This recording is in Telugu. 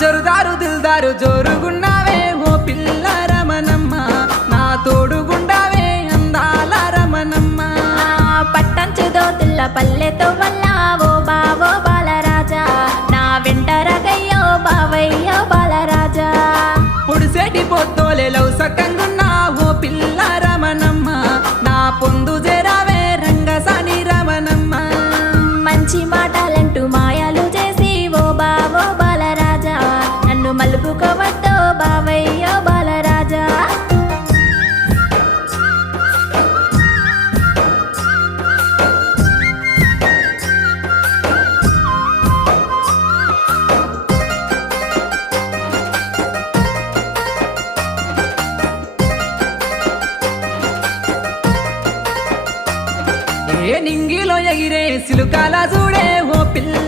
జరుదారు దిల్దారు జోరుగున్నావే ఓ పిల్ల రమణమ్మ, నా తోడుగుండావే అందాల రమణమ్మ. పట్టంచు దోతుల్ల పల్లెతో వల్ల ఓ బావో బాలరాజా, నా వెంట రగయ్యో బావయ్యో బాలరాజా. పొడిసేటి పొద్దోలే లవ్ సక్కంగున్నా ఓ పిల్ల రమణమ్మ, నా పొందు జరావే రంగసాని రమణమ్మ. మంచి మాటలంటూ మాయాలు చేసి ఓ బావో బాలరాజా, నన్ను మలుపుకోవద్దో బావయ్యో బాలరాజా. ఏ నింగిలో ఎగిరే సిలుకాల చూడే ఓ పిల్ల